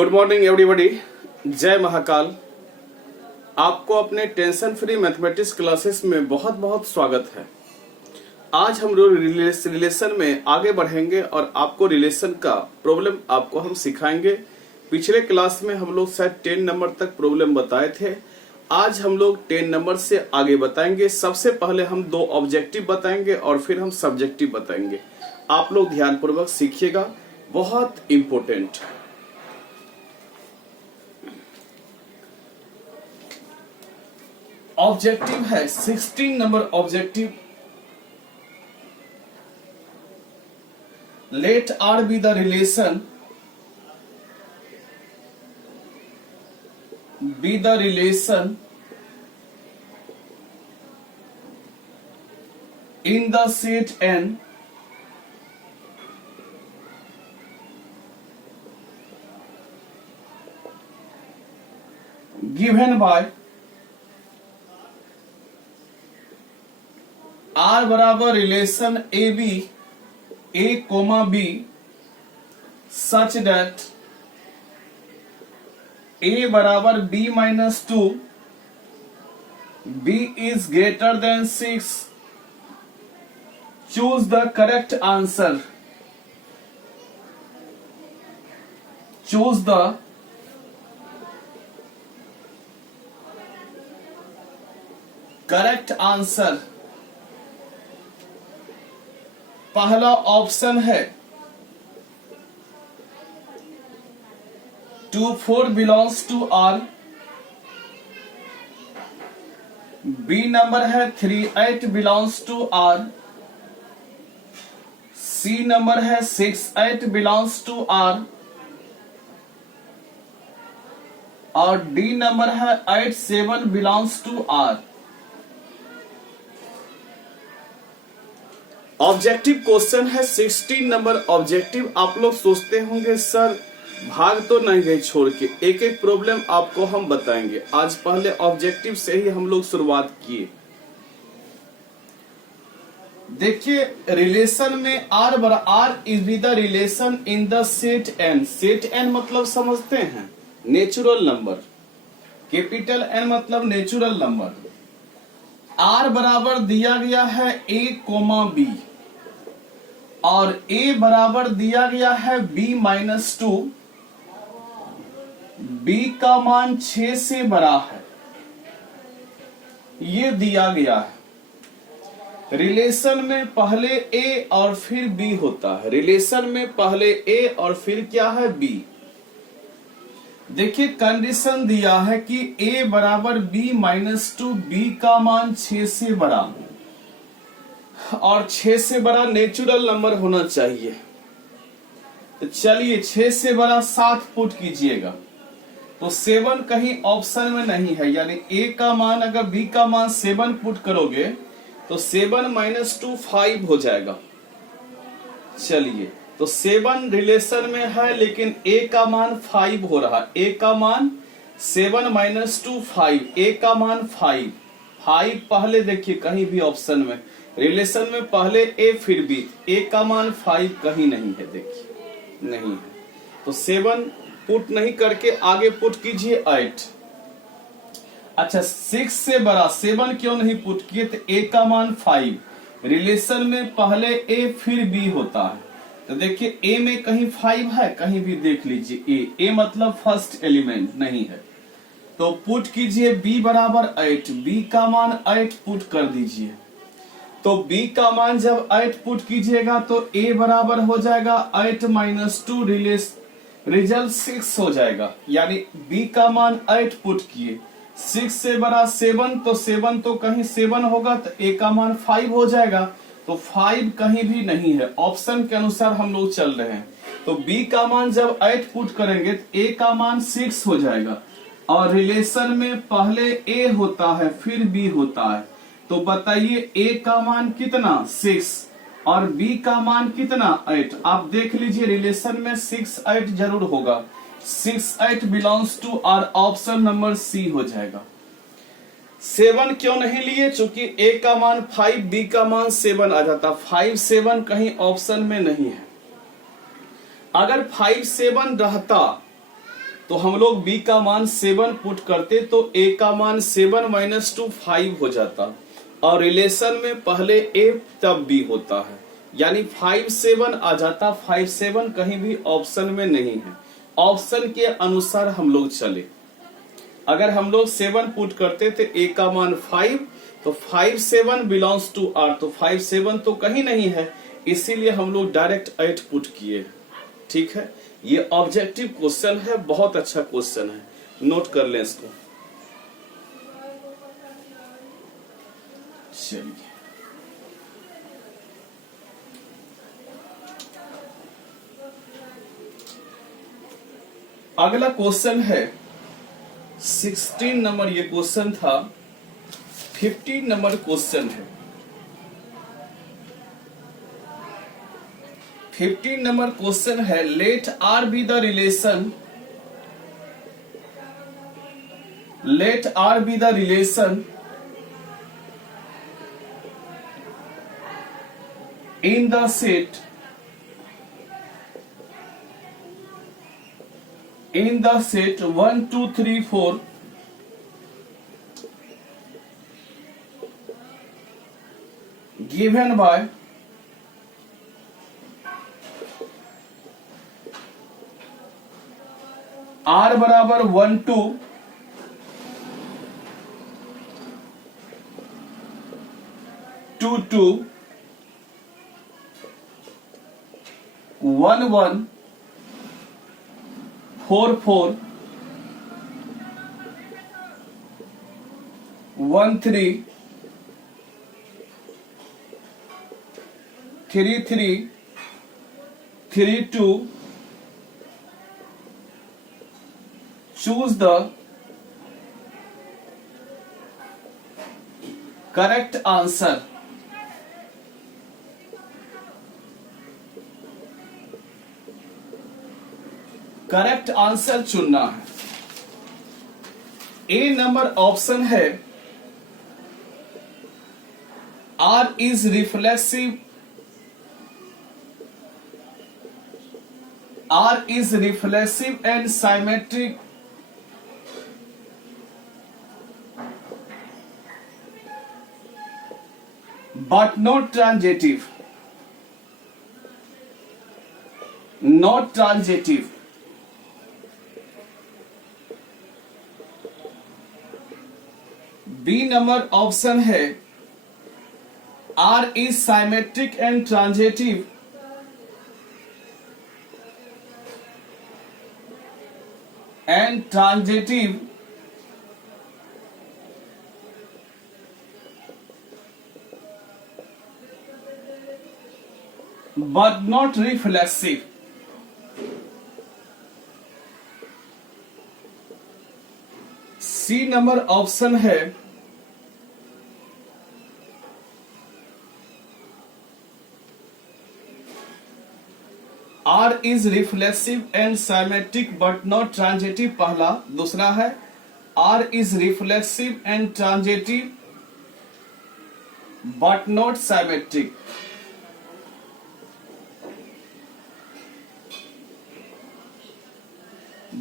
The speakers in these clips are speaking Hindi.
Good morning everybody. जय महाकाल। आपको अपने टेंशन फ्री मैथमेटिक्स क्लासेस में बहुत बहुत स्वागत है। आज हम लोग रिलेशन में आगे बढ़ेंगे और आपको रिलेशन का प्रॉब्लम आपको हम सिखाएंगे। पिछले क्लास में हम लोग शायद 10 नंबर तक प्रॉब्लम बताए थे। आज हम लोग 10 नंबर से आगे बताएंगे। सबसे पहले हम 2 ऑब्जेक्टिव बताएंगे और फिर हम सब्जेक्टिव बताएंगे। आप लोग ध्यानपूर्वक सीखिएगा, बहुत इंपॉर्टेंट। ऑब्जेक्टिव है 16 number objective. Let R be the relation in the set N given by R बराबर relation A B A comma B such that A बराबर B minus 2 B is greater than 6। Choose the correct answer. Choose the correct answer. पहला ऑप्शन है 2 4 belongs to R. B number है 3 8 belongs to R. C number है 6 8 बिलोंग्स टू आर और डी नंबर है 8 7 belongs to R. Objective question है 16 नंबर ऑब्जेक्टिव। आप लोग सोचते होंगे सर भाग तो नहीं गए छोड़ के, एक एक प्रॉब्लम आपको हम बताएंगे। आज पहले ऑब्जेक्टिव से ही हम लोग शुरुआत किए। देखिए रिलेशन में R is be the relation in the set N. Set N मतलब समझते हैं नेचुरल नंबर। कैपिटल एन मतलब नेचुरल नंबर। आर बराबर दिया गया है ए कोमा बी और ए बराबर दिया गया है बी माइनस 2। बी का मान 6 से बड़ा है, ये दिया गया है। रिलेशन में पहले ए और फिर बी होता है। रिलेशन में पहले ए और फिर क्या है बी। देखिए कंडीशन दिया है कि a बराबर b माइनस 2, b का मान 6 से बड़ा और 6 से बड़ा नेचुरल नंबर होना चाहिए। तो चलिए 6 से बड़ा 7 पुट कीजिएगा तो 7 कहीं ऑप्शन में नहीं है, यानी a का मान अगर b का मान 7 पुट करोगे तो 7 माइनस 2 5 हो जाएगा। चलिए तो 7 रिलेशन में है लेकिन a का मान 5 हो रहा है। a का मान 7 माइनस 2 5, a का मान 5 पहले देखिए कहीं भी ऑप्शन में रिलेशन में पहले a फिर b, a का मान 5 कहीं नहीं है, देखिए नहीं है। तो 7 पुट नहीं करके आगे पुट कीजिए 8। अच्छा 6 से बड़ा 7 क्यों नहीं पुट किए, तो a का मान 5। रिलेशन में पहले a फिर b होता है। तो देखिए a में कहीं 5 है, कहीं भी देख लीजिए a मतलब फर्स्ट एलिमेंट नहीं है। तो पुट कीजिए b बराबर 8, b का मान 8 पुट कर दीजिए। तो b का मान जब 8 पुट कीजिएगा तो a बराबर हो जाएगा 8 माइनस 2, रिजल्ट 6 हो जाएगा। यानी b का मान 8 पुट किए, 6 से बड़ा 7, तो 7 तो कहीं 7 होगा तो a का मान 5 हो जाएगा। तो 5 कहीं भी नहीं है, ऑप्शन के अनुसार हम लोग चल रहे हैं। तो b का मान जब 8 पुट करेंगे तो a का मान 6 हो जाएगा और रिलेशन में पहले a होता है फिर b होता है। तो बताइए a का मान कितना 6 और b का मान कितना 8। आप देख लीजिए रिलेशन में 6 8 जरूर होगा। 6 8 belongs to R, option number C हो जाएगा। 7 क्यों नहीं लिए, चूंकि a का मान 5, b का मान 7 आ जाता। 5 7 कहीं ऑप्शन में नहीं है। अगर 5 7 रहता तो हम लोग b का मान 7 पुट करते तो a का मान 7 माइनस 2 5 हो जाता, और रिलेशन में पहले a तब b होता है, यानी 5 7 आ जाता। 5 7 कहीं भी ऑप्शन में नहीं है, ऑप्शन के अनुसार हम लोग चले। अगर हम लोग 7 पुट करते थे a का मान 5, तो 5 7 बिलोंग्स टू r, तो 5 7 तो कहीं नहीं है, इसीलिए हम लोग डायरेक्ट 8 पुट किए। ठीक है, ये ऑब्जेक्टिव क्वेश्चन है, बहुत अच्छा क्वेश्चन है, नोट कर लें इसको। चलिए अगला क्वेश्चन है 16 नंबर, ये क्वेश्चन था। 15 नंबर क्वेश्चन है। 15 नंबर क्वेश्चन है, let R be the relation, let R be the relation in the set, in the set 1 2 3 4 given by r बराबर 1 2 2 2 1 1 4 4 1 3 3 3 3 2, choose the correct answer। Correct answer चुनना है। ए नंबर ऑप्शन है, R is reflexive, R is reflexive and symmetric but not transitive, not transitive। B number option है, R is symmetric and transitive and transitive but not reflexive। C number option है, R is reflexive and symmetric but not transitive पहला। दूसरा है, R is reflexive and transitive but not symmetric.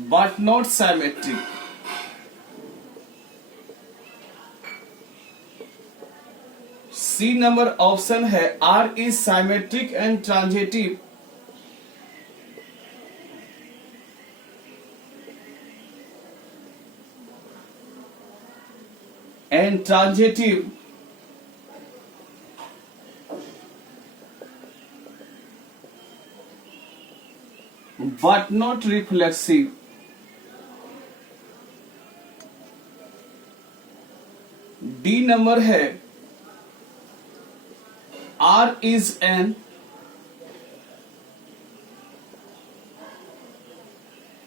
But not symmetric. C number option है, R is symmetric and transitive and transitive but not reflexive। D number है, R is an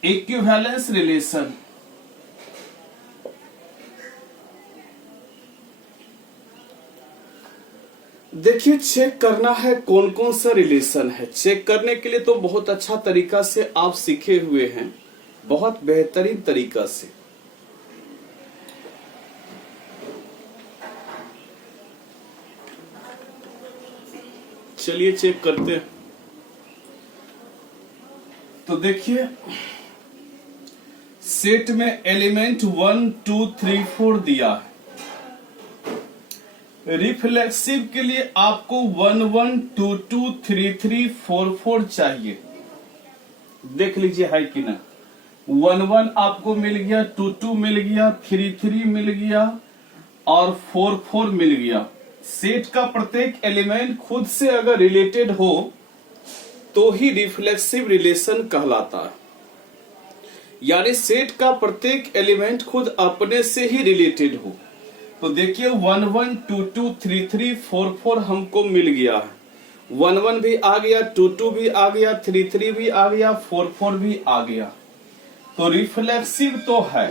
equivalence relation. देखिए, चेक करना है कौन कौन सा रिलेशन है। चेक करने के लिए तो बहुत अच्छा तरीका से आप सीखे हुए हैं, बहुत बेहतरीन तरीका से। चलिए चेक करते हैं। तो देखिए, सेट में एलिमेंट 1 2 3 4 दिया है। रिफ्लेक्सिव के लिए आपको 1 1 2 2 3 3 4 4 चाहिए। देख लीजिए है कि ना। 1 1 आपको मिल गया, 2 2 मिल गया, 3 3 मिल गया और 4 4 मिल गया। सेट का प्रत्येक एलिमेंट खुद से अगर रिलेटेड हो तो ही रिफ्लेक्सिव रिलेशन कहलाता है। यानी सेट का प्रत्येक एलिमेंट खुद अपने से ही रिलेटेड हो। तो देखिए 1 1 2 2 3 3 4 4 हमको मिल गया है। 1 1 भी आ गया, 2 2 भी आ गया, 3 3 भी आ गया, 4 4 भी आ गया। तो रिफ्लेक्सिव तो है।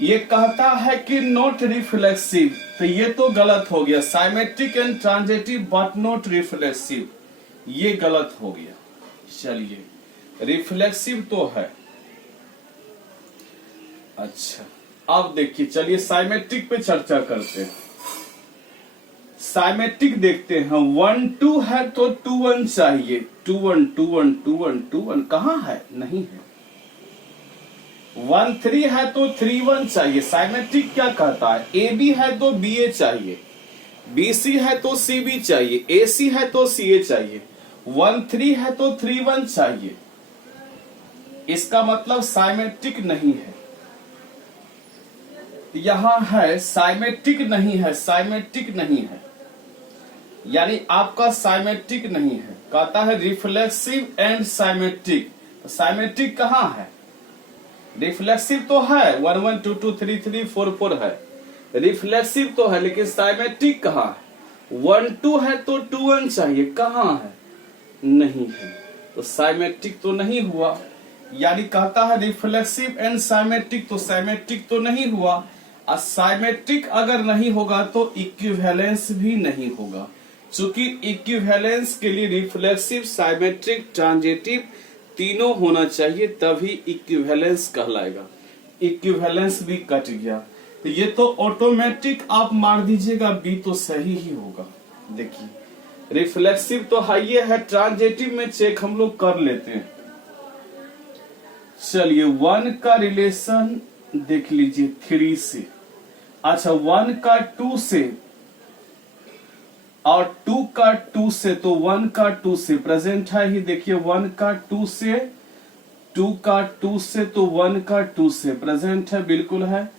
ये कहता है कि नॉट रिफ्लेक्सिव, तो ये तो गलत हो गया। Symmetric and transitive but not reflexive, ये गलत हो गया। चलिए रिफ्लेक्सिव तो है। अच्छा अब देखिए, चलिए साइमेट्रिक पे चर्चा करते हैं। साइमेट्रिक देखते हैं। 1 2 है तो 2 1 चाहिए। 2 1 2 1 2 1 2 1 कहां है? नहीं है। 1 3 है तो 3 1 चाहिए। साइमेट्रिक क्या कहता है? ए बी है तो बी ए चाहिए, बी सी है तो सी बी चाहिए, ए सी है तो सी ए चाहिए। 1 3 है तो 3 1 चाहिए। इसका मतलब साइमेट्रिक नहीं है। यहां है साइमेट्रिक नहीं है, साइमेट्रिक नहीं है, यानी आपका साइमेट्रिक नहीं है। कहता है रिफ्लेक्सिव एंड साइमेट्रिक। साइमेट्रिक कहां है? रिफ्लेक्सिव तो है, 1 1 2 2 3 3 4 4 है, रिफ्लेक्सिव तो है, लेकिन साइमेट्रिक कहां है? 1 2 है तो 2 1 चाहिए, कहां है? नहीं है। तो साइमेट्रिक तो नहीं हुआ। यानी कहता है रिफ्लेक्सिव एंड साइमेट्रिक, तो साइमेट्रिक तो नहीं हुआ। साइमेट्रिक अगर नहीं होगा तो इक्विवेलेंस भी नहीं होगा। चूंकि इक्विवेलेंस के लिए रिफ्लेक्सिव, साइमेट्रिक, ट्रांजिटिव तीनों होना चाहिए, तभी इक्विवेलेंस कहलाएगा। इक्विवेलेंस भी कट गया, तो ये तो ऑटोमेटिक आप मार दीजिएगा, बी तो सही ही होगा। देखिए रिफ्लेक्सिव तो हाई है, ट्रांजिटिव में चेक हम लोग कर लेते हैं। चलिए 1 का रिलेशन देख लीजिए 3 से। अच्छा 1 का 2 से और 2 का 2 से, तो 1 का 2 से प्रेजेंट है ही। देखिए 1 का 2 से, 2 का 2 से, तो 1 का 2 से प्रेजेंट है, बिल्कुल है।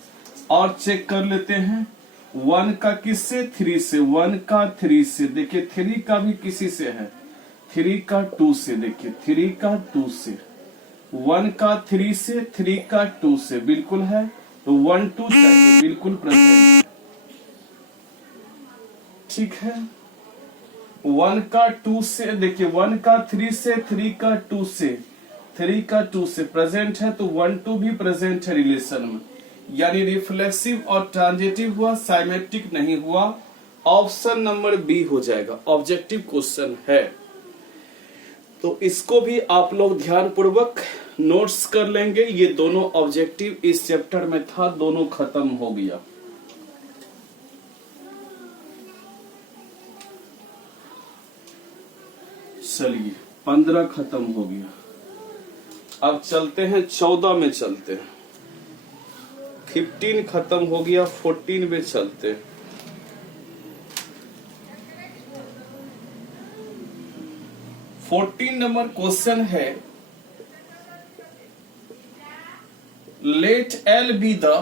और चेक कर लेते हैं 1 का किससे? 3 से। 1 का 3 से, देखिए 3 का भी किसी से है, 3 का 2 से। देखिए 3 का 2 से, 1 का 3 से, 3 का 2 से, बिल्कुल है। तो 1 2 चाहिए, बिल्कुल प्रेजेंट, ठीक है। 1 का 2 से, देखिए 1 का 3 से, 3 का 2 से, 3 का 2 से प्रेजेंट है, तो 1 2 भी प्रेजेंट है रिलेशन में। यानी रिफ्लेक्सिव और ट्रांजिटिव हुआ, साइमेट्रिक नहीं हुआ। ऑप्शन नंबर बी हो जाएगा। ऑब्जेक्टिव क्वेश्चन है, तो इसको भी आप लोग ध्यान पूर्वक नोट्स कर लेंगे। ये दोनों ऑब्जेक्टिव इस चैप्टर में था, दोनों खत्म हो गया। चलिए 15 खत्म हो गया। अब चलते हैं 14 में, चलते हैं। 15 खत्म हो गया, 14 में चलते हैं। नंबर क्वेश्चन है, late L be the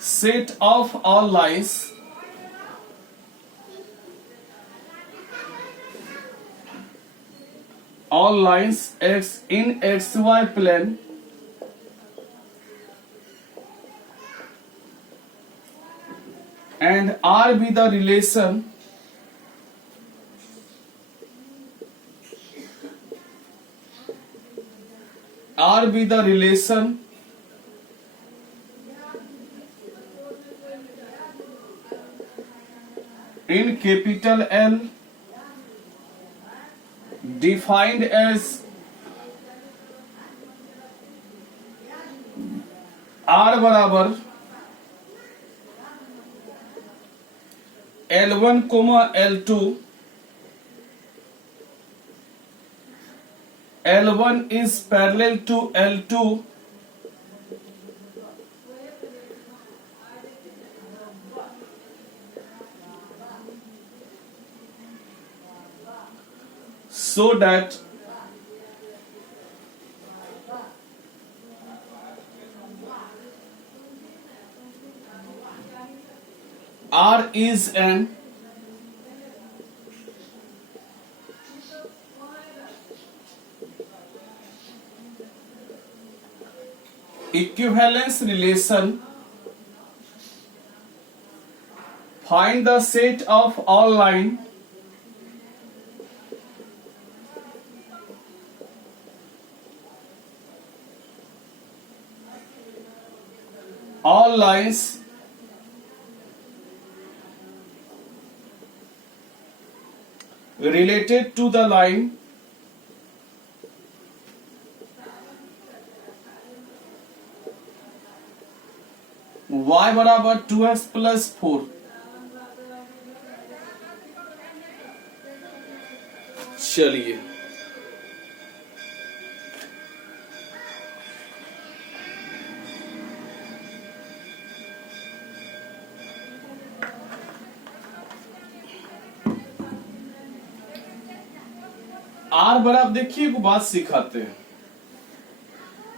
set of all lines x in xy plane and R be the relation in capital L defined as R बराबर L1, L2 L1 is parallel to L2, so that R is an equivalence relation. Find the set of all lines related to the line y बराबर 2x प्लस 4। चलिए आर बराबर, देखिए एक बात सिखाते हैं।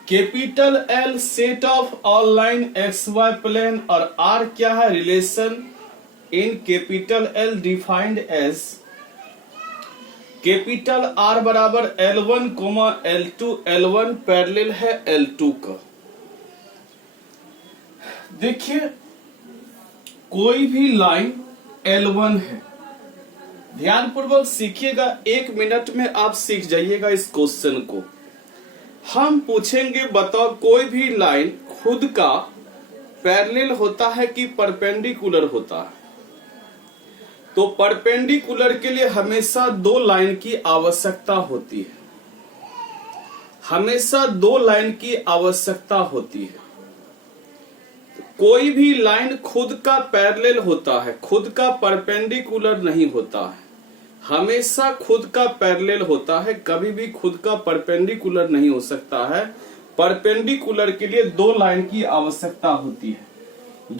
Capital L set of all line X Y plane, और आर क्या है? Relation in capital L defined as capital R बराबर L1 coma L2। L1 parallel है L2 का। देखिए कोई भी लाइन L1 है, ध्यानपूर्वक सीखिएगा, 1 मिनट में आप सीख जाइएगा इस क्वेश्चन को। हम पूछेंगे बताओ कोई भी लाइन खुद का पैरेलल होता है कि परपेंडिकुलर होता है? तो परपेंडिकुलर के लिए हमेशा 2 लाइन की आवश्यकता होती है, हमेशा 2 लाइन की आवश्यकता होती है। कोई भी लाइन खुद का पैरेलल होता है, खुद का परपेंडिकुलर नहीं होता है, हमेशा खुद का पैरेलल होता है, कभी भी खुद का परपेंडिकुलर नहीं हो सकता है। परपेंडिकुलर के लिए 2 लाइन की आवश्यकता होती है।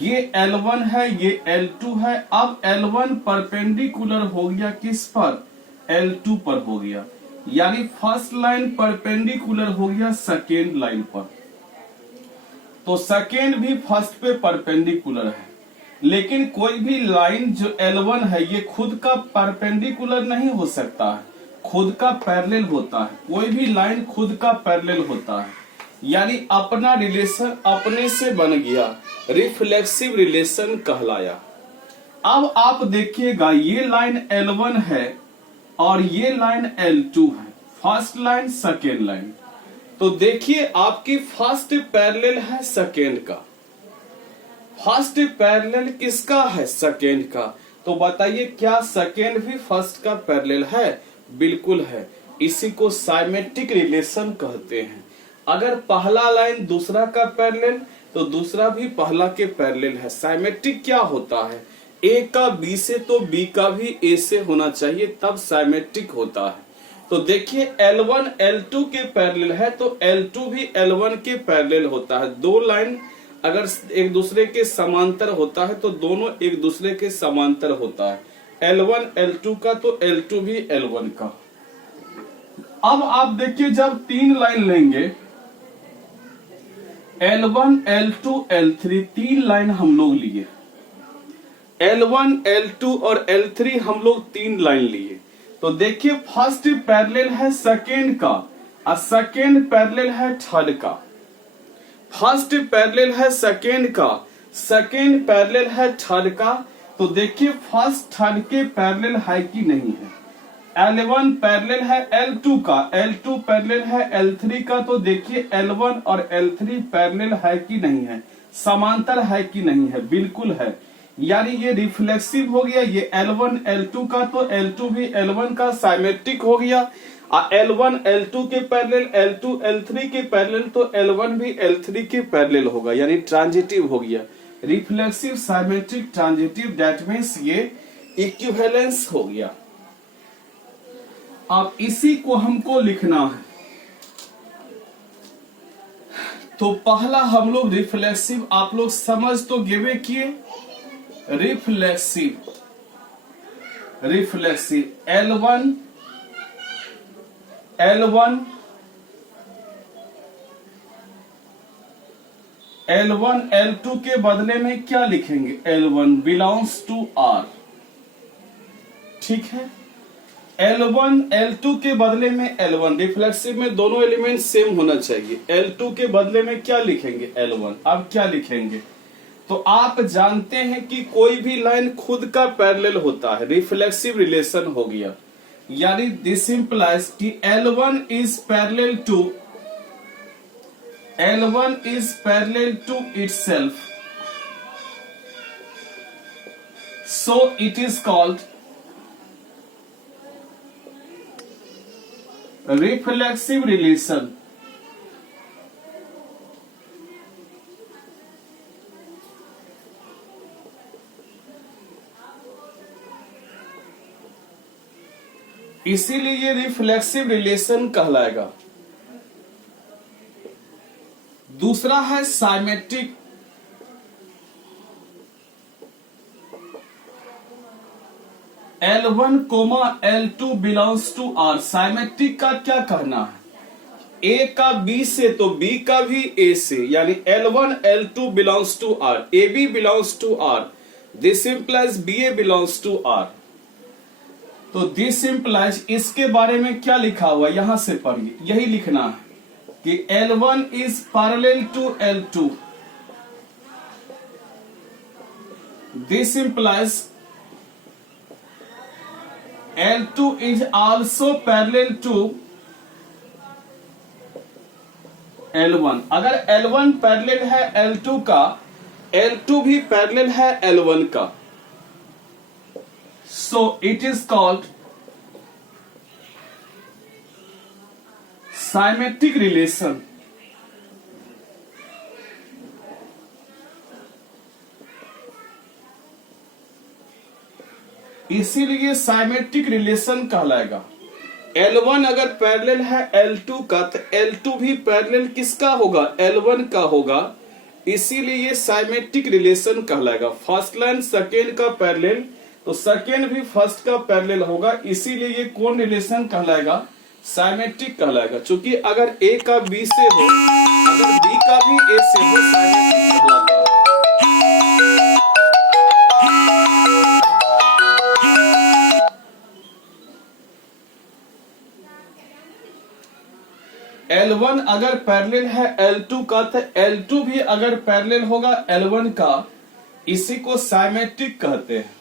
ये L1 है, ये L2 है। अब L1 परपेंडिकुलर हो गया किस पर? L2 पर हो गया, यानी फर्स्ट लाइन परपेंडिकुलर हो गया सेकेंड लाइन पर। तो सेकेंड भी फर्स्ट पे परपेंडिकुलर है, लेकिन कोई भी लाइन जो L1 है ये खुद का परपेंडिकुलर नहीं हो सकता है, खुद का पैरेलल होता है। कोई भी लाइन खुद का पैरेलल होता है, यानी अपना रिलेशन अपने से बन गया, रिफ्लेक्सिव रिलेशन कहलाया। अब आप देखिएगा ये लाइन L1 है और ये लाइन L2 है, फर्स्ट लाइन सेकेंड लाइन। तो देखिए आपकी फर्स्ट पैरेलल है सेकेंड का, फर्स्ट पैरेलल किसका है? सेकेंड का। तो बताइए क्या सेकेंड भी फर्स्ट का पैरेलल है? बिल्कुल है। इसी को साइमेट्रिक रिलेशन कहते हैं। अगर पहला लाइन दूसरा का पैरेलल तो दूसरा भी पहला के पैरेलल है। साइमेट्रिक क्या होता है? ए का बी से तो बी का भी ए से होना चाहिए, तब साइमेट्रिक होता है। तो देखिए L1 L2 के पैरेलल है तो L2 भी L1 के पैरेलल होता है। 2 लाइन अगर एक दूसरे के समांतर होता है तो दोनों एक दूसरे के समांतर होता है। L1 L2 का तो L2 भी L1 का। अब आप देखिए जब 3 लाइन लेंगे L1 L2 L3, 3 लाइन हम लोग लिए, L1 L2 और L3 हम लोग 3 लाइन लिए। तो देखिए फर्स्ट पैरेलल है सेकेंड का और सेकेंड पैरेलल है थर्ड का। फर्स्ट पैरेलल है सेकेंड का, सेकेंड पैरेलल है थर्ड का। तो देखिए फर्स्ट थर्ड के पैरेलल है कि नहीं है? L1 पैरेलल है L2 का, L2 पैरेलल है L3 का। तो देखिए L1 और L3 पैरेलल है कि नहीं है, समांतर है कि नहीं है? बिल्कुल है, यानी ये रिफ्लेक्सिव हो गया। ये L1 L2 का तो L2 भी L1 का साइमेट्रिक हो गया। L1 L2 के पैरेलल, L2 L3 के पैरेलल तो L1 भी L3 के पैरेलल होगा, यानी ट्रांजिटिव हो गया। Reflexive, symmetric, transitive, that means ये इक्विवेलेंस हो गया। अब इसी को हमको लिखना है। तो पहला हम लोग रिफ्लेक्सिव, आप लोग समझ तो गिवे किए, रिफ्लेक्सिव L1 L2 के बदले में क्या लिखेंगे, L1 बिलोंग्स टू R, ठीक है। L1 L2 के बदले में L1, रिफ्लेक्सिव में दोनों एलिमेंट सेम होना चाहिए। L2 के बदले में क्या लिखेंगे, L1। अब क्या लिखेंगे, तो आप जानते हैं कि कोई भी लाइन खुद का पैरेलल होता है, रिफ्लेक्सिव रिलेशन हो गया, यानी दिस इंप्लाइज कि L1 is parallel to itself, so it is called reflexive relation। इसीलिए ये रिफ्लेक्सिव रिलेशन कहलाएगा। दूसरा है symmetric, L1, L2 belongs to R। Symmetric का क्या कहना है, A का B से तो B का भी A से, यानी L1 L2 belongs to R, AB belongs to R, this implies BA belongs to R। तो दिस इंप्लाइज, इसके बारे में क्या लिखा हुआ है यहां से पढ़िए, यही लिखना है कि L1 is parallel to L2, this implies L2 is also parallel to L1। अगर L1 पैरेलल है L2 का, L2 भी पैरेलल है L1 का, so it is called symmetric relation। इसीलिए साइमेट्रिक रिलेशन कहलाएगा। L1 अगर पैरेलल है L2 का, तो L2 भी पैरेलल किसका होगा, L1 का होगा, इसीलिए ये साइमेट्रिक रिलेशन कहलाएगा। फर्स्ट लाइन सेकेंड का पैरेलल, तो सेकेंड भी फर्स्ट का पैरेलल होगा, इसीलिए ये कौन रिलेशन कहलाएगा, साइमेट्रिक कहलाएगा। क्योंकि अगर A का B से हो, अगर B का भी A से हो, साइमेट्रिक कहलाता है। L1 अगर पैरेलल है L2 का, तो L2 भी अगर पैरेलल होगा L1 का, इसी को साइमेट्रिक कहते हैं।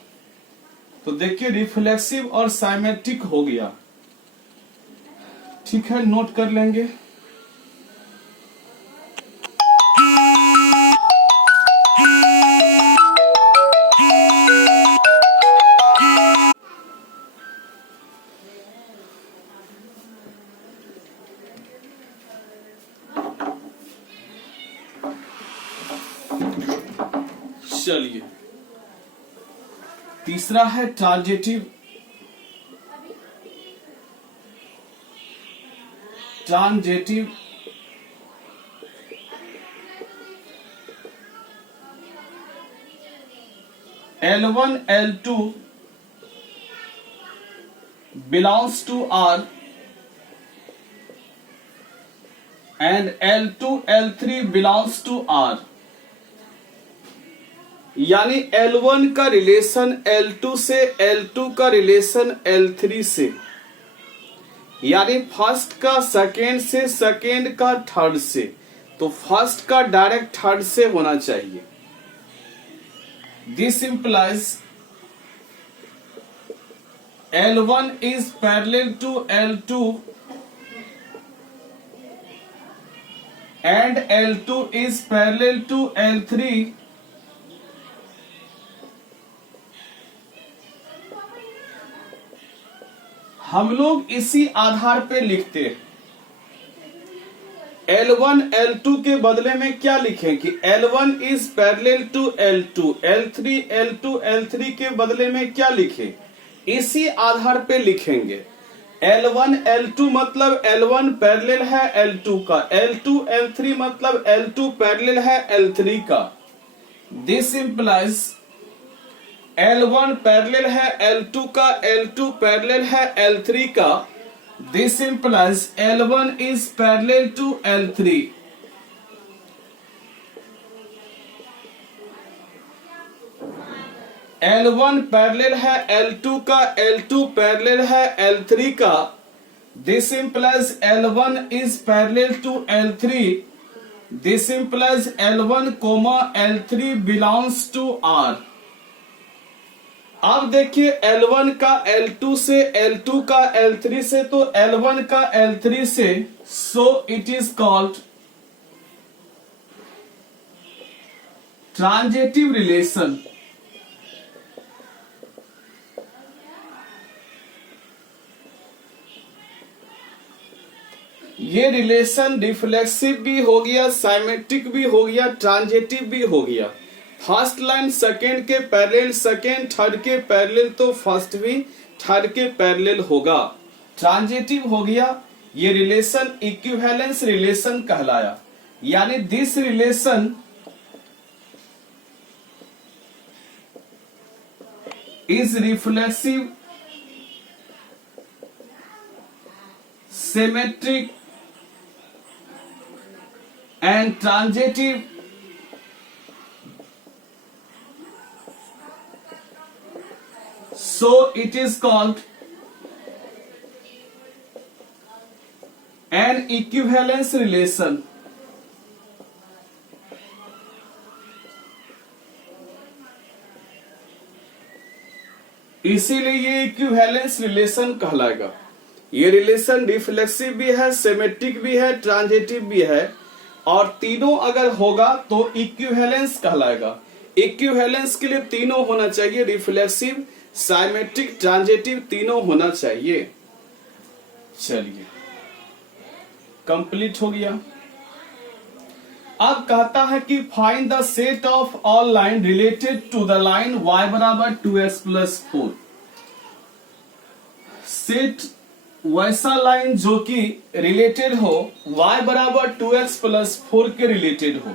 तो देखिए रिफ्लेक्सिव और साइमेट्रिक हो गया, ठीक है, नोट कर लेंगे। चलिए तीसरा है transitive L1 L2 belongs to R and L2 L3 belongs to R। यानी L1 का रिलेशन L2 से, L2 का रिलेशन L3 से, यानी फर्स्ट का सेकेंड से, सेकेंड का थर्ड से, तो फर्स्ट का डायरेक्ट थर्ड से होना चाहिए। This implies L1 is parallel to L2 and L2 is parallel to L3। हम लोग इसी आधार पे लिखते हैं। L1 L2 के बदले में क्या लिखें कि L1 is parallel to L2, L3 L2 L3 के बदले में क्या लिखें, इसी आधार पे लिखेंगे। L1 L2 मतलब L1 पैरेलल है L2 का, L2 L3 मतलब L2 पैरेलल है L3 का। दिस इंप्लाइज L1 पैरेलल है L2 का, L2 पैरेलल है L3 का। This implies L1 is parallel to L3। L1 parallel है L2 का, L2 पैरेलल है L3 का। This implies L1 is parallel to L3। This implies L1 comma L3 belongs to R। अब देखिए L1 का L2 से, L2 का L3 से, तो L1 का L3 से, सो it is called transitive relation. ये रिलेशन रिफ्लेक्सिव भी हो गया, साइमेट्रिक भी हो गया, ट्रांजिटिव भी हो गया। फर्स्ट लाइन सेकेंड के पैरेलल सेकेंड, थर्ड के पैरेलल तो फर्स्ट भी थर्ड के पैरेलल होगा। ट्रांजिटिव हो गया। ये रिलेशन इक्विवेलेंस रिलेशन कहलाया, यानी this relation is reflexive, symmetric and transitive, so it is called an equivalence relation। इसीलिए ये इक्विवेलेंस रिलेशन कहलाएगा। ये रिलेशन रिफ्लेक्सिव भी है, सिमेट्रिक भी है, ट्रांजिटिव भी है, और तीनों अगर होगा तो इक्विवेलेंस कहलाएगा। इक्विवेलेंस के लिए तीनों होना चाहिए, रिफ्लेक्सिव, साइमेट्रिक, ट्रांजिटिव, तीनों होना चाहिए। चलिए, कंप्लीट हो गया। अब कहता है कि find the set of all line related to the line y बराबर 2x+4। सेट वैसा लाइन जो कि रिलेटेड हो y बराबर 2x+4 के रिलेटेड हो।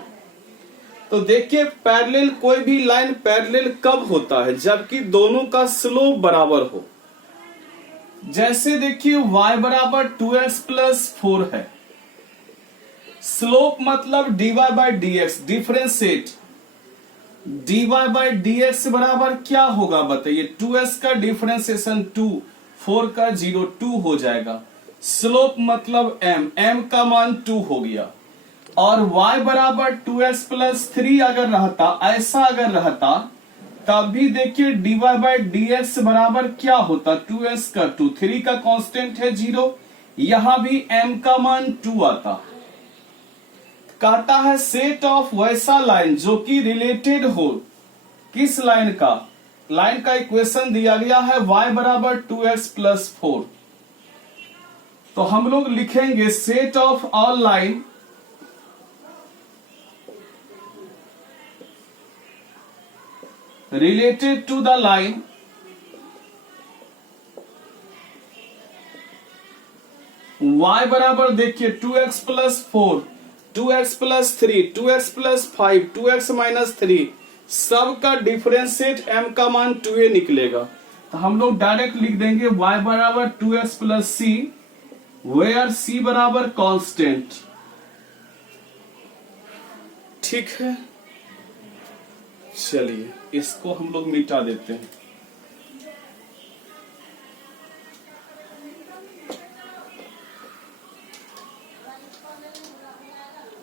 तो देखिए, पैरेलल कोई भी लाइन पैरेलल कब होता है? जबकि दोनों का स्लोप बराबर हो। जैसे देखिए y बराबर 2x+4 है, स्लोप मतलब dy/dx, डिफरेंशिएट dy/dx बराबर क्या होगा बताइए? 2x का डिफरेंशिएशन 2, 4 का 0, 2 हो जाएगा। स्लोप मतलब m का मान 2 हो गया। और y बराबर 2x+3 अगर रहता, ऐसा अगर रहता, तब भी देखिए dy/dx बराबर क्या होता? 2x का 2, 3 का कांस्टेंट है 0, यहां भी m का मान 2 आता। कहता है सेट ऑफ वैसा लाइन जो कि रिलेटेड हो, किस लाइन का? लाइन का इक्वेशन दिया गया है y बराबर 2x+4। तो हम लोग लिखेंगे set of all line related to the line y बराबर देखिए 2x+4, 2x+3, 2x+5, 2x-3, सबका डिफरेंशिएट m का मान 2a निकलेगा। तो हम लोग डायरेक्ट लिख देंगे y बराबर 2x+c, वेयर c बराबर कांस्टेंट। ठीक है, चलिए इसको हम लोग मिटा देते हैं।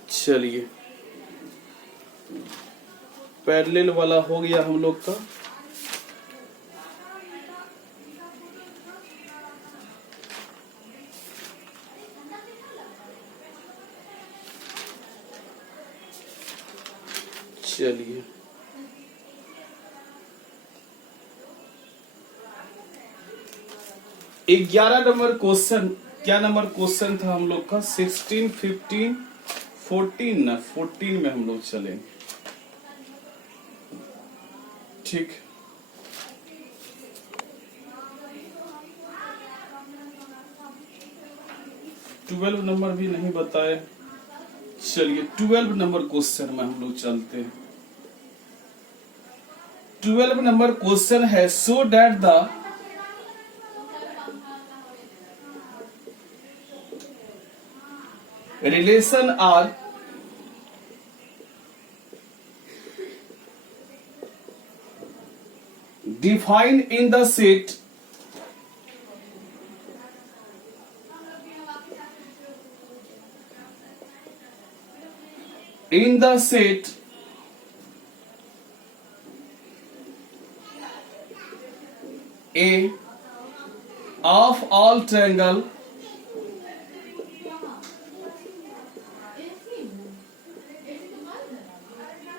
चलिए, पैरेलल वाला हो गया हम लोग का। चलिए, ग्यारह नंबर क्वेश्चन, क्या नंबर क्वेश्चन था हम लोग का? 16, 15, 14 ना, 14 में हम लोग चलेंगे। ठीक, 12 नंबर भी नहीं बताए। चलिए 12 नंबर क्वेश्चन में हम लोग चलते हैं। 12 नंबर क्वेश्चन है, so that the relation R defined in the set A of all triangle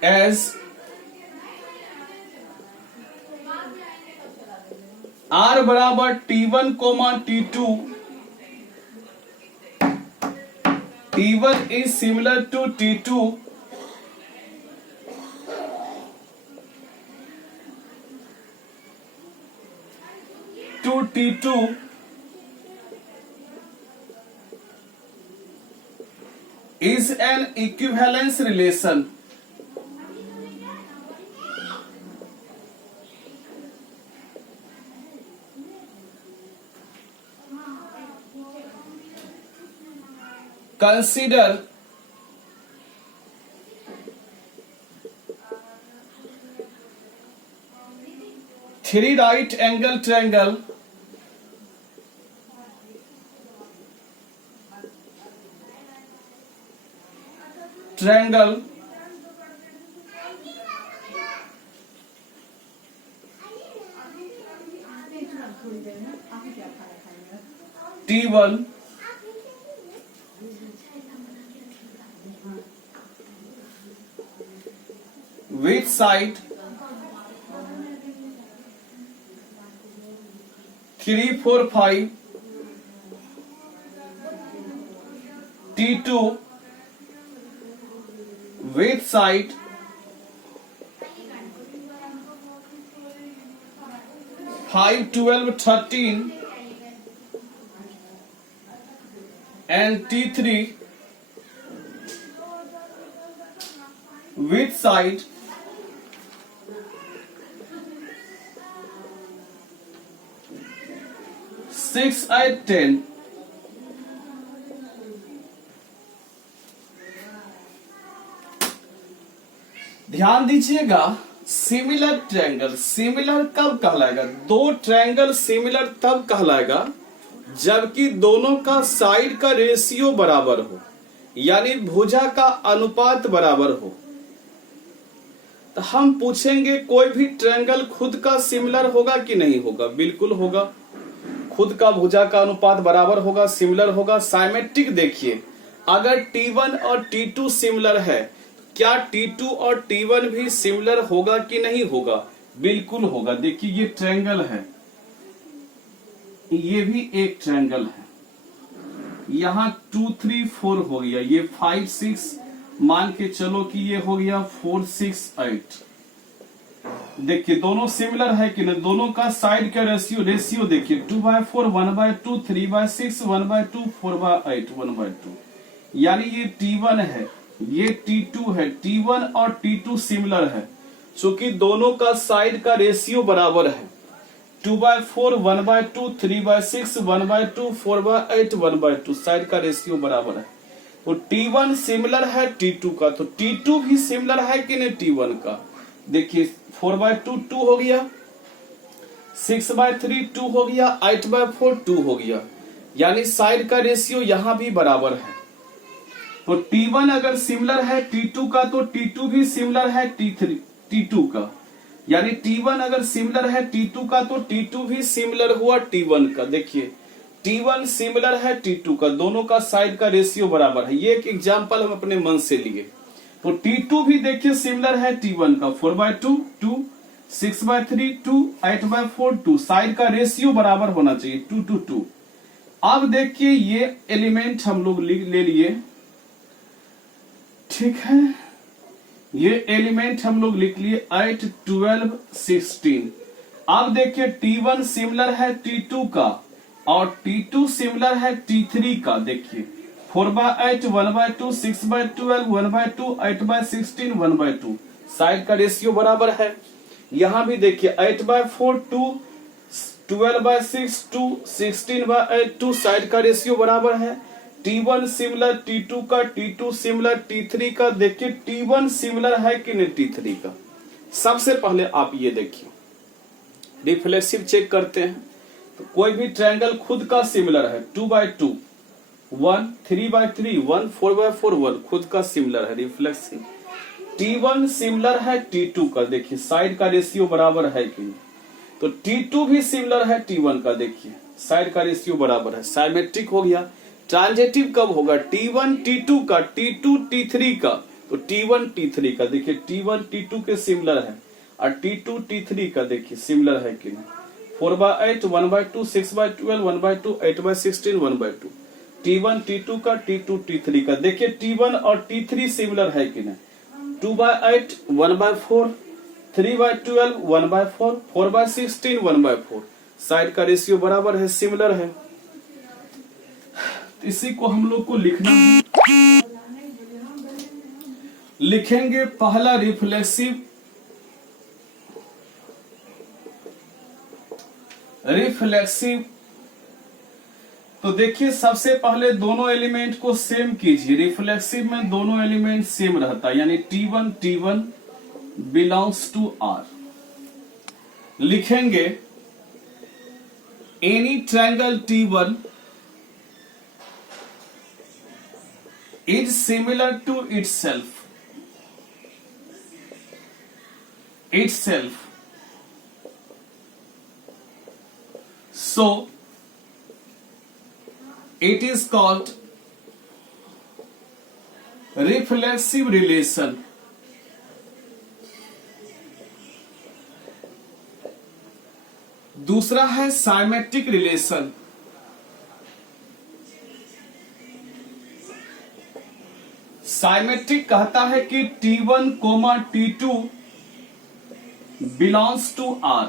as R बराबर T1 comma T2, T1 is similar to T2 to T2 is an equivalence relation. Consider three right angle triangle T1 with side 3, 4, 5, T2 with side 5, 12, 13 and T3 with side 6, 8, 10. ध्यान दीजिएगा, सिमिलर ट्रायंगल सिमिलर कब कहलाएगा? दो ट्रायंगल सिमिलर तब कहलाएगा जबकि दोनों का साइड का रेशियो बराबर हो, यानी भुजा का अनुपात बराबर हो। तो हम पूछेंगे कोई भी ट्रायंगल खुद का सिमिलर होगा कि नहीं होगा? बिल्कुल होगा। खुद का भुजा का अनुपात बराबर होगा, सिमिलर होगा। साइमेट्रिक देखिए, अगर T1 और T2 सिमिलर है, क्या T2 और T1 भी सिमिलर होगा कि नहीं होगा? बिल्कुल होगा। देखिए ये ट्रायंगल है, ये भी एक ट्रायंगल है, यहाँ 2, 3, 4 हो गया, ये 5, 6 मान के चलो कि ये हो गया 4, 6, 8। देखिए दोनों सिमिलर है कि नहीं? दोनों का साइड का रेशियो देखिए, 2/4, 1/2, 3/6, 1/2, 4/8, 1/2। यानी ये T1 है, ये T2 है। T1 और T2 सिमिलर है क्योंकि दोनों का साइड का रेशियो बराबर है। 2/4, 1/2, 3/6, 1/2, 4/8, 1/2 साइड का रेशियो बराबर है। तो T1 सिमिलर है T2 का, तो T2 भी सिमिलर है कि नहीं T1 का? देखिए 4/2 2 हो गया, 6/3 2 हो गया, 8/4 2 हो गया, यानी साइड का रेशियो यहां भी बराबर है। तो T1 अगर सिमिलर है T2 का तो T2 भी सिमिलर है T2 का, यानी T1 अगर सिमिलर है T2 का तो T2 भी सिमिलर हुआ T1 का। देखिए T1 सिमिलर है T2 का, दोनों का साइड का रेशियो बराबर है। ये एक एग्जांपल हम अपने मन से लिए। तो T2 भी देखिए सिमिलर है T1 का, 4/2 2, 6/3 2, 8/4 2, साइड का रेशियो बराबर होना चाहिए 2 to 2। अब देखिए ये एलिमेंट हम लोग ले लिए, ठीक है, ये एलिमेंट हम लोग लिख लिए 8, 12, 16। अब देखिए T1 सिमिलर है T2 का, और T2 सिमिलर है T3 का। देखिए 4/8, 1/2, 6/12, 1/2, 8/16, 1/2, साइड का रेशियो बराबर है। यहां भी देखिए 8/4, 2, 12/6, 2, 16/8, 2, साइड का रेशियो बराबर है। T1 सिमिलर T2 का, T2 सिमिलर T3 का। देखिए T1 सिमिलर है कि नहीं T3 का। सबसे पहले आप ये देखिए, रिफ्लेक्सिव चेक करते हैं तो कोई भी ट्रायंगल खुद का सिमिलर है। 2/2, 1, 3/3, 1, 4/4, 1 खुद का सिमिलर है रिफ्लेक्सिव। T1 सिमिलर है T2 का। देखिए साइड का रेशियो बराबर है कि नहीं, तो T2 भी सिमिलर है T1 का। देखिए साइड का रेशियो बराबर है, साइमेट्रिक हो गया। ट्रांजिटिव कब होगा? T1 T2 का, T2 T3 का, तो T1 T3 का। देखिए T1 T2 के सिमिलर है और T2 T3 का देखिए सिमिलर है कि नहीं। 4/8, 1/2, 6/12, 1/2, 8/16, 1/2, T1 T2 का, T2 T3 का। देखिए T1 और T3 सिमिलर है कि नहीं। 2/8, 1/4, 3/12, 1/4, 4/16, 1/4, साइड का रेशियो बराबर है, सिमिलर है। इसी को हम लोग को लिखना है। लिखेंगे पहला रिफ्लेक्सिव तो देखिए सबसे पहले दोनों एलिमेंट को सेम कीजिए। रिफ्लेक्सिव में दोनों एलिमेंट सेम रहता है, यानी T1 बिलोंग्स टू R। लिखेंगे any triangle T1 is similar to itself. So it is called reflexive relation. दूसरा है symmetric relation। साइमेट्रिक कहता है कि T1, T2 belongs to R।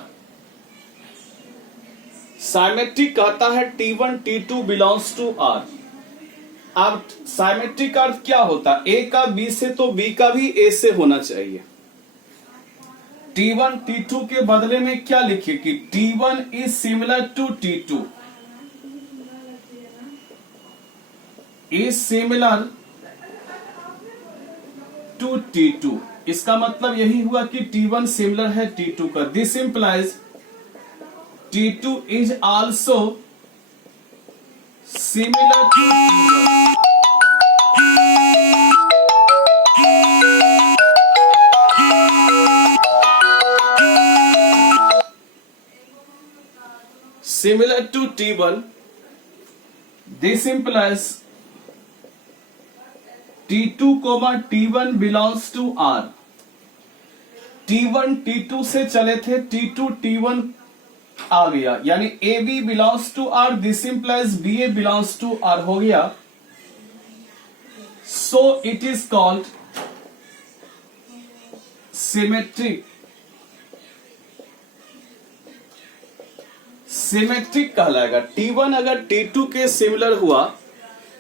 Symmetric कहता है T1 T2 belongs to R। अब साइमेट्रिक अर्थ क्या होता है? A का B से तो B का भी A से होना चाहिए। T1 T2 के बदले में क्या लिखे कि T1 is similar to T2, is similar to T2। इसका मतलब यही हुआ कि T1 सिमिलर है T2 का। This implies T2 is also similar to T1। Similar to T1, this implies T2, T1 belongs to R। T1 T2 से चले थे, T2 T1 आ गया, यानी AB belongs to R। This implies BA belongs to R हो गया। So it is called symmetric। Symmetric कहलाएगा। T1 अगर T2 के सिमिलर हुआ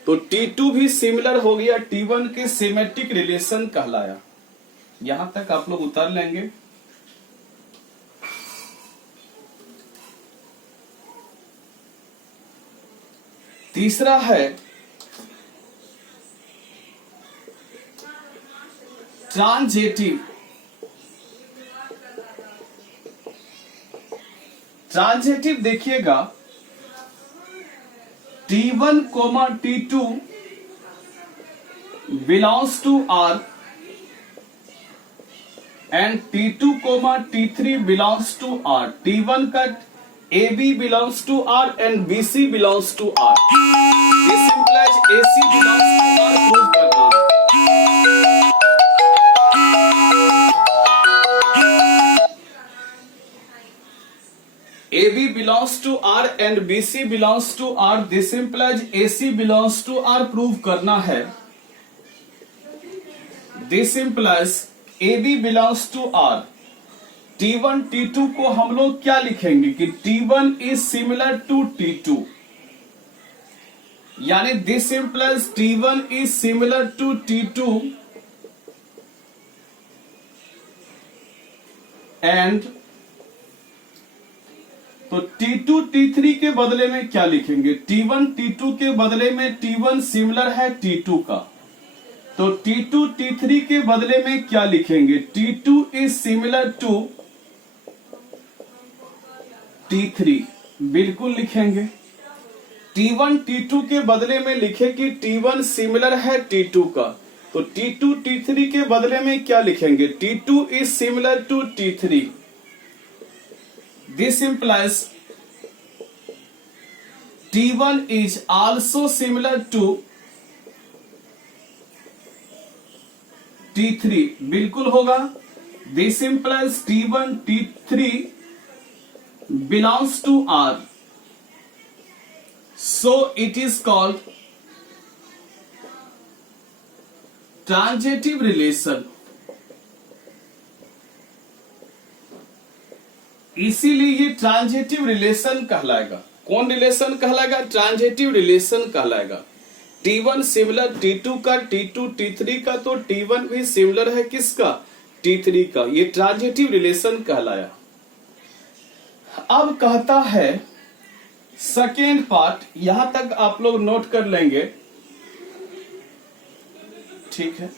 तो T2 भी सिमिलर हो गया, T1 के सिमेट्रिक रिलेशन कहलाया। यहां तक आप लोग उतार लेंगे। तीसरा है ट्रांजिटिव। ट्रांजिटिव देखिएगा T1, T2 belongs to R and T2, T3 belongs to R। T1 का AB belongs to R and BC belongs to R। This implies AC belongs to R prove करना है। AB belongs to R and BC belongs to R। This implies AC belongs to R prove करना है। This implies AB belongs to R। T1 T2 को हम लोग क्या लिखेंगे कि T1 is similar to T2। यानी this implies T1 is similar to T2 and तो T2 T3 के बदले में क्या लिखेंगे? T1 T2 के बदले में T1 सिमिलर है T2 का, तो T2 T3 के बदले में क्या लिखेंगे? T2 is similar to T3 बिल्कुल लिखेंगे। T1 T2 के बदले में लिखे कि T1 सिमिलर है T2 का, तो T2 T3 के बदले में क्या लिखेंगे? T2 is similar to T3। This implies T1 is also similar to T3 बिल्कुल होगा। This implies T1 T3 belongs to R, so it is called transitive relation. इसीलिए ये ट्रांजिटिव रिलेशन कहलाएगा। कौन रिलेशन कहलाएगा? ट्रांजिटिव रिलेशन कहलाएगा। T1 सिमिलर T2 का, T2 T3 का, तो T1 भी सिमिलर है किसका? T3 का। ये ट्रांजिटिव रिलेशन कहलाया। अब कहता है सेकेंड पार्ट, यहां तक आप लोग नोट कर लेंगे, ठीक है।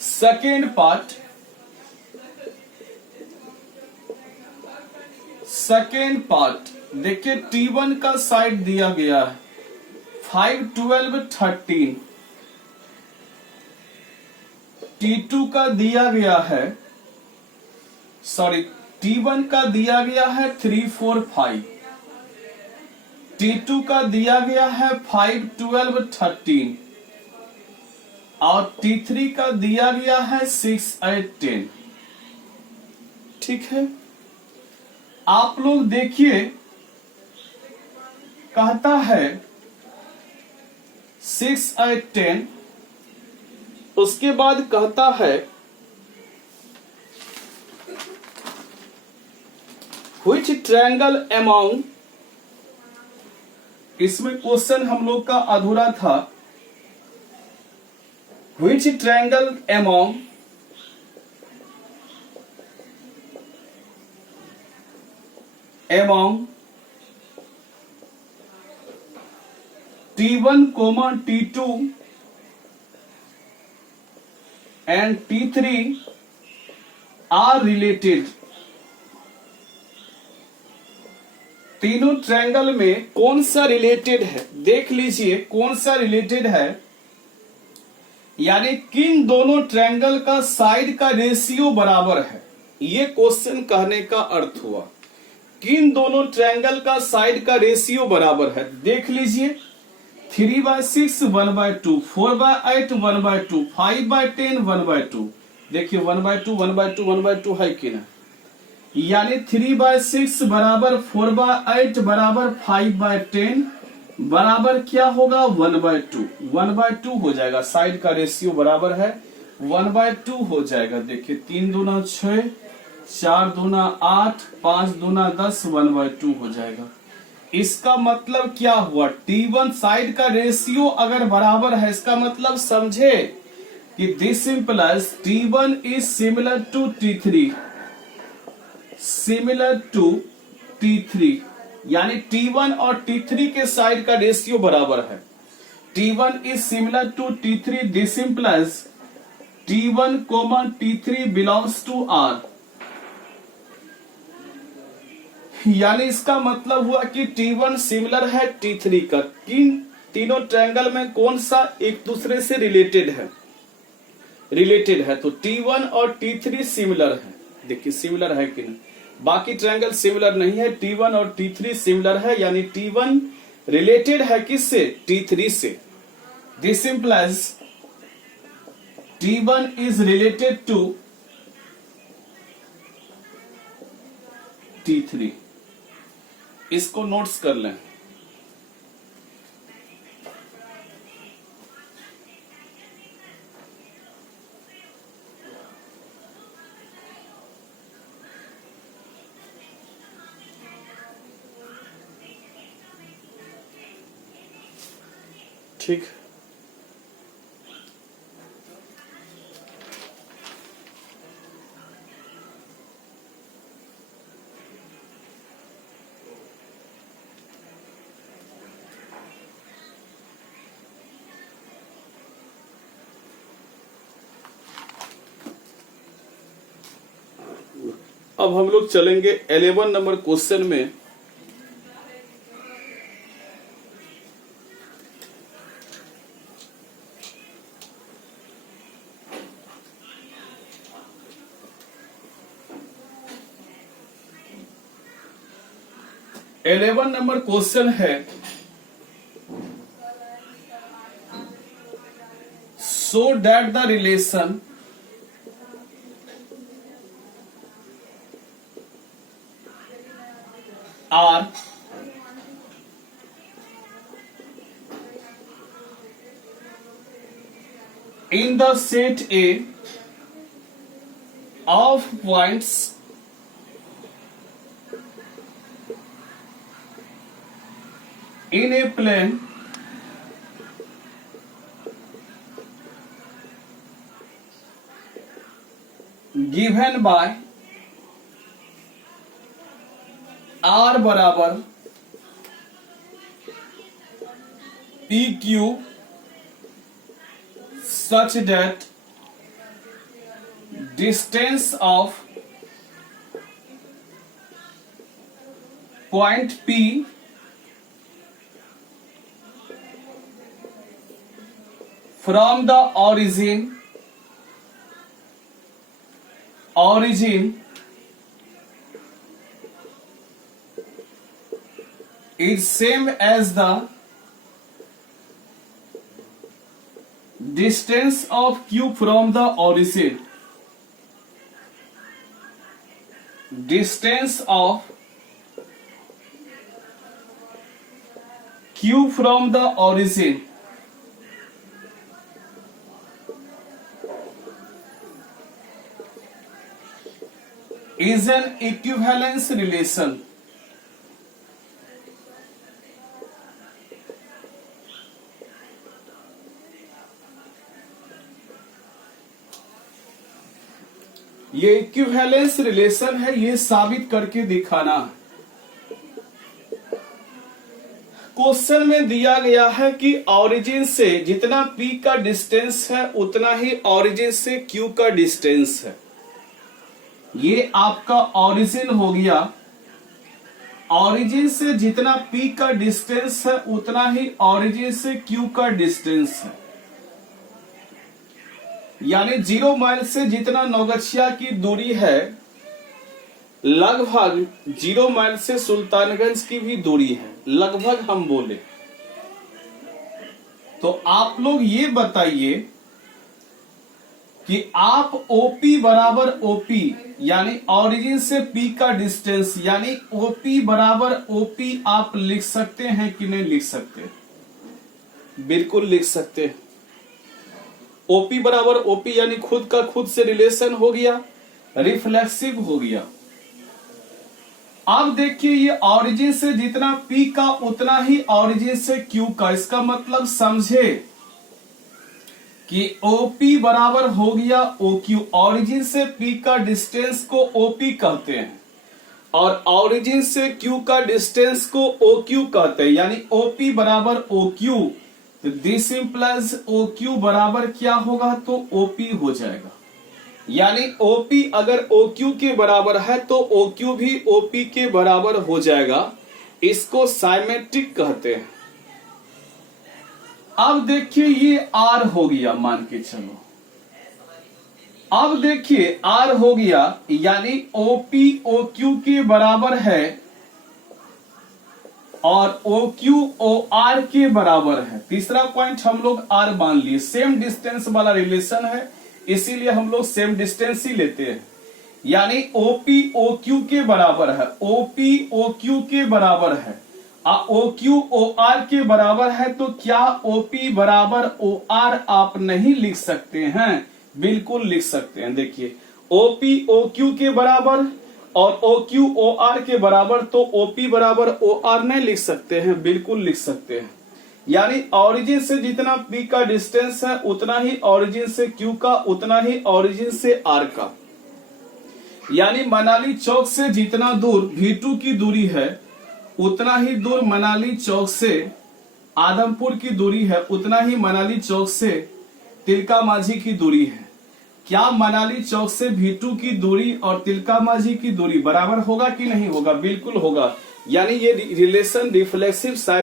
सेकेंड पार्ट, देखिए T1 का साइड दिया गया है 5, 12, 13। T2 का दिया गया है, सॉरी T1 का दिया गया है 3, 4, 5। T2 का दिया गया है 5, 12, 13 और T3 का दिया गया है 6, 8, 10। ठीक है। आप लोग देखिए, कहता है 6, 8, 10, उसके बाद कहता है which triangle among, इसमें क्वेश्चन हम लोग का अधूरा था, which triangle among T1, T2 and T3 are related। तीनों ट्रायंगल में कौन सा रिलेटेड है? देख लीजिए कौन सा रिलेटेड है, यानी किन दोनों ट्रायंगल का साइड का रेशियो बराबर है। ये क्वेश्चन कहने का अर्थ हुआ, किन दोनों ट्रायंगल का साइड का रेशियो बराबर है। देख लीजिए 3/6 1/2, 4/8 1/2, 5/10 1/2। देखिए 1/2 1/2 1/2 है कि ना, यानी 3/6 बराबर 4/8 बराबर 5/10 बराबर क्या होगा? 1/2। 1/2 हो जाएगा, साइड का रेशियो बराबर है 1/2 हो जाएगा। देखिए 3 दूना 6, 4 दूना 8, 5 दूना 10, 1/2 हो जाएगा। इसका मतलब क्या हुआ? T1 साइड का रेशियो अगर बराबर है, इसका मतलब समझे कि this implies T1 is similar to T3, यानी T1 और T3 के साइड का रेशियो बराबर है। T1 is similar to T3, this implies T1, T3 belongs to R। यानी इसका मतलब हुआ कि T1 सिमिलर है T3 का। किन तीनों ट्रायंगल में कौन सा एक दूसरे से रिलेटेड है? तो T1 और T3 सिमिलर है। देखिए सिमिलर है कि नहीं, बाकी ट्रायंगल सिमिलर नहीं है, T1 और T3 सिमिलर है, यानी T1 रिलेटेड है किससे? T3 से। This implies T1 is related to T3। इसको नोट्स कर लें। ठीक। अब हम लोग चलेंगे 11 नंबर क्वेश्चन में। इलेवन नंबर क्वेश्चन है, so that the relation R in the set A of points in a plane given by R बराबर PQ such that distance of point P from the origin is same as the distance of Q from the origin. Distance of Q from the origin is an equivalence relation. ये इक्विवेलेंस रिलेशन है, ये साबित करके दिखाना है। क्वेश्चन में दिया गया है कि ऑरिजिन से जितना P का डिस्टेंस है उतना ही ऑरिजिन से Q का डिस्टेंस है। ये आपका ऑरिजिन हो गया। ऑरिजिन से जितना P का डिस्टेंस है उतना ही ऑरिजिन से Q का डिस्टेंस है। यानी 0 माइल से जितना नौगछिया की दूरी है, लगभग 0 माइल से सुल्तानगंज की भी दूरी है, लगभग हम बोले। तो आप लोग ये बताइए कि आप OP बराबर OP यानी ऑरिजिन से P का डिस्टेंस यानी OP बराबर OP आप लिख सकते हैं कि नहीं लिख सकते? बिल्कुल लिख सकते हैं। OP बराबर OP यानी खुद का खुद से रिलेशन हो गया, रिफ्लेक्सिव हो गया। अब देखिए ये ऑरिजिन से जितना P का उतना ही ऑरिजिन से Q का, इसका मतलब समझे कि OP बराबर हो गया OQ। ऑरिजिन से P का डिस्टेंस को OP कहते हैं और ऑरिजिन से Q का डिस्टेंस को OQ कहते हैं, यानी OP बराबर OQ। तो दिस इंप्लाइज OQ बराबर क्या होगा? तो OP हो जाएगा। यानी OP अगर OQ के बराबर है तो OQ भी OP के बराबर हो जाएगा। इसको साइमेट्रिक कहते हैं। अब देखिए ये R हो गया, मान के चलो। अब देखिए R हो गया यानी OP OQ के बराबर है और OQ OR के बराबर है। तीसरा पॉइंट हम लोग R मान लिए, सेम डिस्टेंस वाला रिलेशन है, इसीलिए हम लोग सेम डिस्टेंस ही लेते हैं। यानी OP OQ के बराबर है, OP OQ के बराबर है, OQ OR के बराबर है। तो क्या OP बराबर OR आप नहीं लिख सकते हैं? बिल्कुल लिख सकते हैं। देखिए OP OQ के बराबर और OQ OR के बराबर, तो OP बराबर OR नहीं लिख सकते हैं? बिल्कुल लिख सकते हैं। यानी ऑरिजिन से जितना P का डिस्टेंस है उतना ही ऑरिजिन से Q का, उतना ही ऑरिजिन से R का। यानी मनाली चौक से जितना दूर V2 की दूरी है उतना ही दूर मनाली चौक से आदमपुर की दूरी है, उतना ही मनाली चौक से तिलका मांझी की दूरी है। क्या मनाली चौक से V2 की दूरी और तिलका मांझी की दूरी बराबर होगा कि नहीं होगा? बिल्कुल होगा। यानी ये रिलेशन रिफ्लेक्सिव साइड,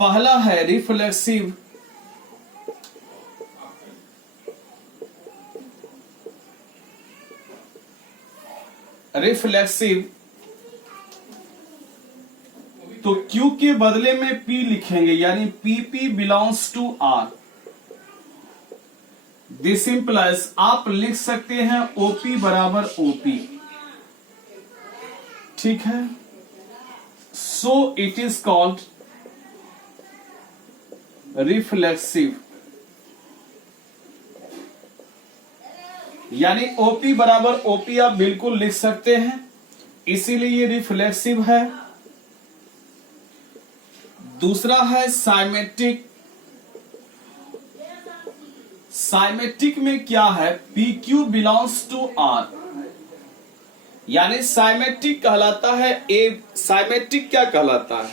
पहला है रिफ्लेक्सिव तो Q के बदले में P लिखेंगे, यानी PP belongs to R। This implies आप लिख सकते हैं OP बराबर OP, ठीक है। So it is called reflexive, यानी OP बराबर OP आप बिल्कुल लिख सकते हैं, इसीलिए ये रिफ्लेक्सिव है। दूसरा है साइमेट्रिक। साइमेट्रिक में क्या है? PQ बिलोंग्स टू R, यानी साइमेट्रिक कहलाता है A। साइमेट्रिक क्या कहलाता है?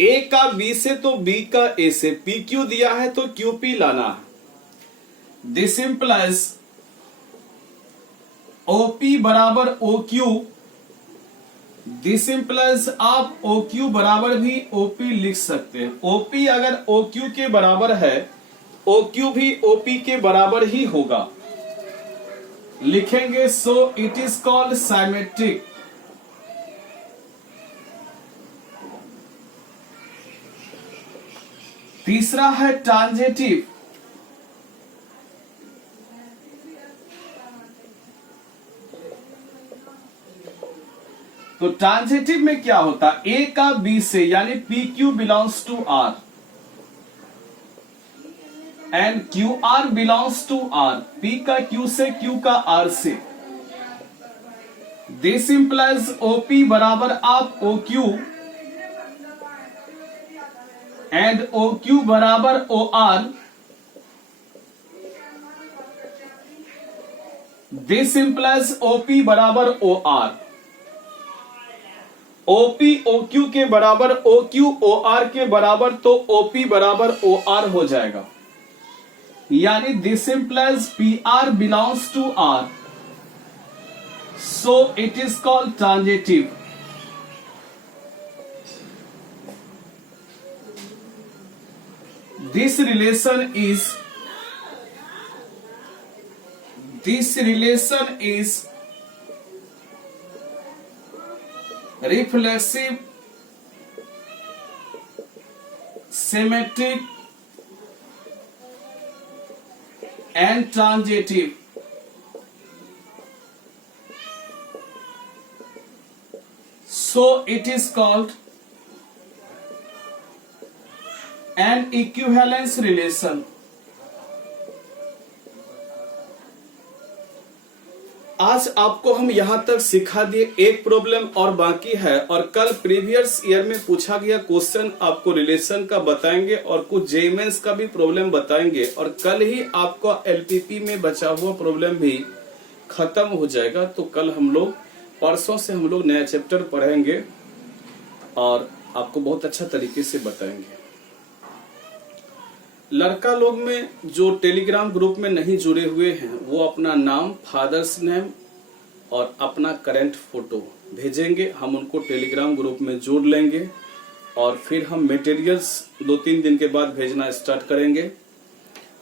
A का B से तो B का A से, PQ दिया है तो QP लाना है। दिस इंप्लाइज OP बराबर OQ। दिस इंप्लाइज आप OQ बराबर भी OP लिख सकते हैं। OP अगर OQ के बराबर है, OQ भी OP के बराबर ही होगा, लिखेंगे। सो इट इज कॉल्ड साइमेट्रिक। तीसरा है ट्रांजेटिव। तो ट्रांजेटिव में क्या होता है? A का B से, यानी PQ belongs to R and QR belongs to R। P का Q से, Q का R से। दिस इंप्लाइज OP बराबर आप OQ एंड OQ बराबर OR। दिस इंप्लाइज OP बराबर OR। OP OQ के बराबर, OQ OR के बराबर, तो OP बराबर OR हो जाएगा। यानी this implies PR belongs to R, so it is called transitive. This relation is reflexive, symmetric and transitive। So it is called an equivalence relation। आज आपको हम यहां तक सिखा दिए, एक प्रॉब्लम और बाकी है, और कल प्रीवियस ईयर में पूछा गया क्वेश्चन आपको रिलेशन का बताएंगे और कुछ जेईई मेंस का भी प्रॉब्लम बताएंगे, और कल ही आपको एलपीपी में बचा हुआ प्रॉब्लम भी खत्म हो जाएगा। तो कल हम लोग, परसों से हम लोग नया चैप्टर पढ़ेंगे और आपको बहुत अच्छा तरीके से बताएंगे। लड़का लोग में जो टेलीग्राम ग्रुप में नहीं जुड़े हुए हैं वो अपना नाम, फादर्स नेम और अपना करंट फोटो भेजेंगे, हम उनको टेलीग्राम ग्रुप में जोड़ लेंगे और फिर हम मटेरियल्स 2-3 दिन के बाद भेजना स्टार्ट करेंगे।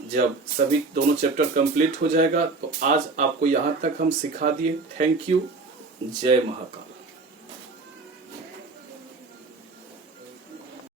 जब सभी दोनों चैप्टर कंप्लीट हो जाएगा तो आज आपको यहाँ तक हम सिखा दिए। Thank you. जय महाकाल।